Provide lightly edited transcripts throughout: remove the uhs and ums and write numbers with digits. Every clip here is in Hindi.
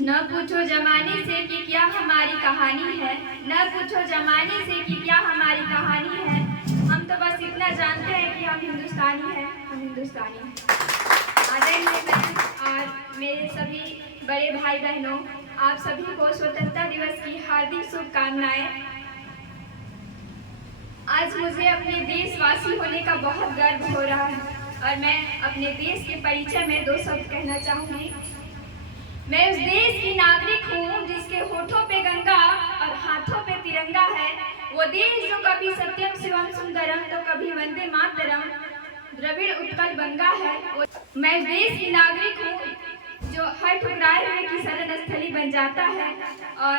न पूछो जमाने से कि क्या हमारी कहानी है, न पूछो जमाने से कि क्या हमारी कहानी है। हम तो बस इतना जानते हैं कि हम हिंदुस्तानी हैं, हम हिंदुस्तानी हैं। आदरणीय बहन और मेरे सभी बड़े भाई बहनों, आप सभी को स्वतंत्रता दिवस की हार्दिक शुभकामनाएं। आज मुझे अपने देशवासी होने का बहुत गर्व हो रहा है और मैं अपने देश के परिचय में दो शब्द कहना चाहूँगी। मैं उस देश की नागरिक हूँ जिसके होठों पे गंगा और हाथों पे तिरंगा है। वो देश जो कभी सत्यम शिवम सुंदरम तो कभी वंदे मातरम द्रविड़ उत्कल बंगा है। मैं उस देश की नागरिक हूँ जो हर ठुकराए हुए की शरण स्थली बन जाता है और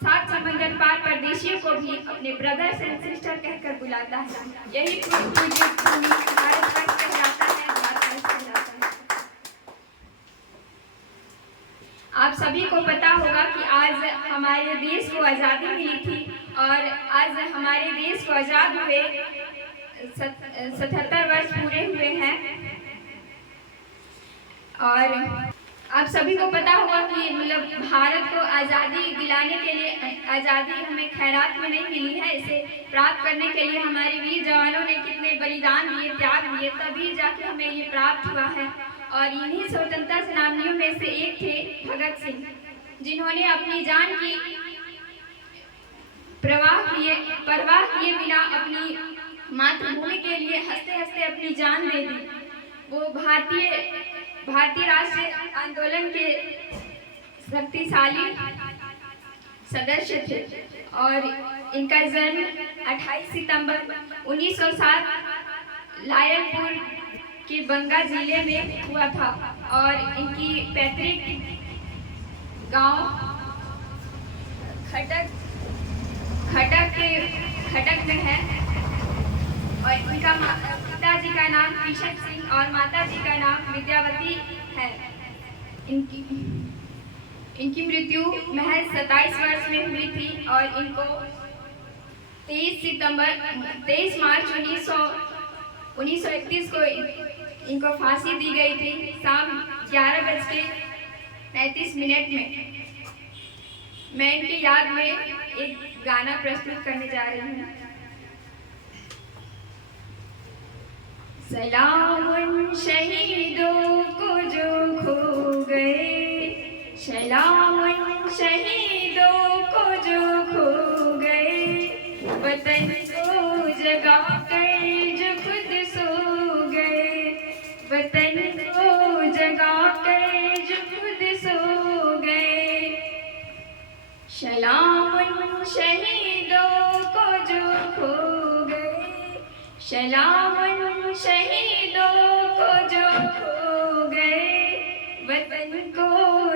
सात समंदर पार परदेशियों को भी अपने ब्रदर्स एंड सिस्टर कहकर बुलाता है। यही भारत का कहलाता है। आप सभी को पता होगा कि आज हमारे देश को आज़ादी मिली थी और आज हमारे देश को आज़ाद हुए 77 वर्ष पूरे हुए हैं। और आप सभी को पता होगा कि मतलब भारत को आज़ादी दिलाने के लिए आज़ादी हमें खैरात में नहीं मिली है। इसे प्राप्त करने के लिए हमारे वीर जवानों ने कितने बलिदान दिए, त्याग दिए, तभी जाके हमें ये प्राप्त हुआ है। और इन्हीं स्वतंत्रता सेनानियों में से एक थे भगत सिंह, जिन्होंने अपनी जान की परवाह किए बिना अपनी मातृभूमि के लिए हंसते हंसते अपनी जान दे दी। वो भारतीय राष्ट्रीय आंदोलन के शक्तिशाली सदस्य थे और इनका जन्म 28 सितंबर 1907 लायलपुर के बंगा जिले में हुआ था और इनकी पैतृक गांव खटक में है। और इनका पिताजी का नाम किशन सिंह और माताजी का नाम विद्यावती है। इनकी मृत्यु महज 27 वर्ष में हुई थी और इनको 23 मार्च 1931 को इनको फांसी दी गई थी शाम 11:35 में। मैं इनकी याद में एक गाना प्रस्तुत करने जा रही हूँ। सलाम उन शहीदों को जो खो गए, सलाम उन शहीदों को जो खो गए, वतन को जगा कर जो खुद सो गए, वतन को जगा कर जो खुद सो गए। सलाम उन शहीदों को जो खो गए, सलाम उन शहीदों को जो खो गए, वतन को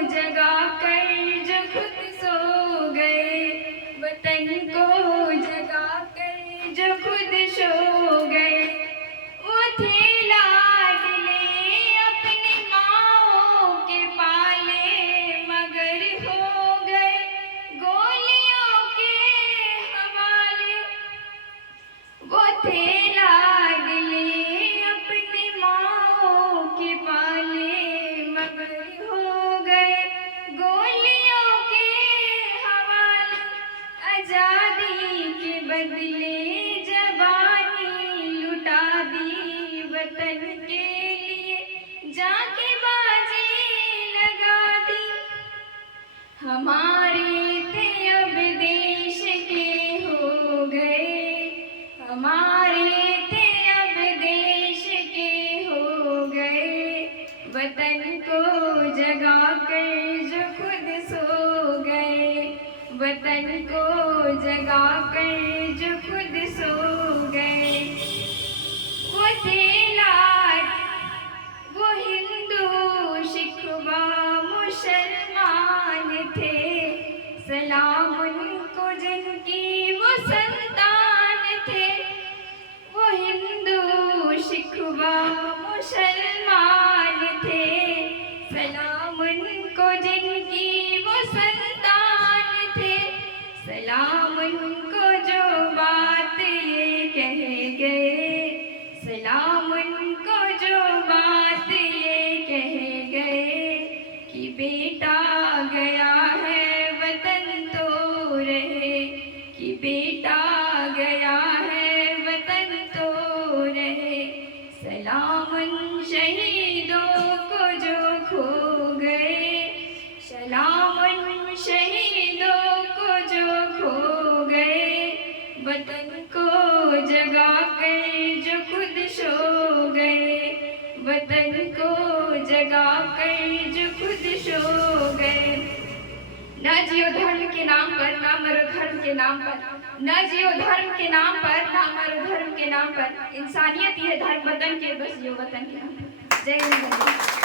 जगा कर जो खुद सो गए, वतन को जगा कर जो खुद सो गए। वो थे लाडले अपनी माँओं के पाले, मगर हो गए गोलियों के हवाले। वो थे लाडले अपनी माँओं के पाले, मगर हो गए गोलियों के हवाले। आज़ादी के बदले जवानी लुटा दी, वतन के लिए जाके बाजी लगा दी। हमारे थे अब देश के हो गए, हमारे थे अब देश के हो गए, वतन को जगा कर जो खुद सो गए, वतन को जगा कर जो खुद सो गए। वो थे लाड, वो हिंदू सिख व मुसलमान थे, सलाम उनको जिनकी वो संतान थे। वो हिंदू सिख व मुसलमान थे, सलाम उनको जिनकी वो संतान थे। सलाम उनको जो बात ये कह गए, सलाम उनको जो बात ये कह गए कि बेटा गया है वतन तो रहे, कि बेटा गया है वतन तो रहे। सलाम उन शहीदों को जो खो गए, सलाम उन शहीदों को जो खो गए। वतन को जगा कर जो खुद सो गए, वतन को जगा कर जो खुद सो गए। न जियो धर्म के नाम पर, ना मरो धर्म के नाम पर, न जियो धर्म के नाम पर, ना मरो धर्म के नाम पर। इंसानियत ये धर्म वतन के, बस जियो वतन के नाम पर। जय हिंद।